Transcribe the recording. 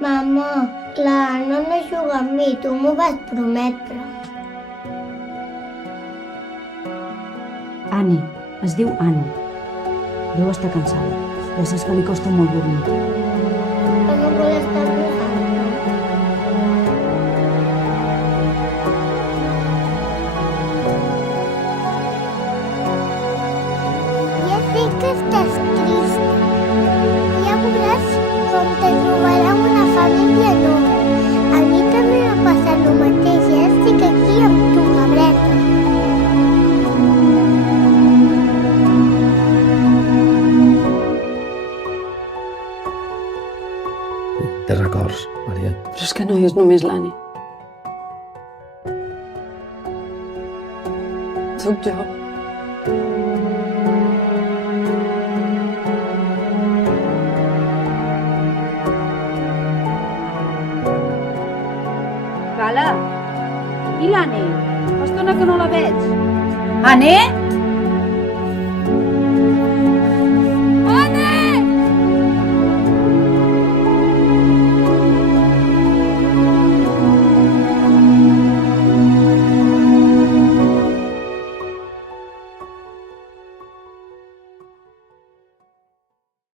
Mama, clar, no juga amb mi, tu m'ho vas prometre. Annie, es diu Annie. Deu estar cansada. Ja saps que li costa molt dormir. Que no vol estar amb nosaltres. Ja sé que estàs trist. Ja veuràs com te trobaràs una família nova. A mi també m'ha passat el mateix i ara estic aquí amb tu, cabreta. Té records, Maria. Però és que no és només l'Annie. Soc jo. Gala, i l'Annie? Fa estona que no la veig. Anne?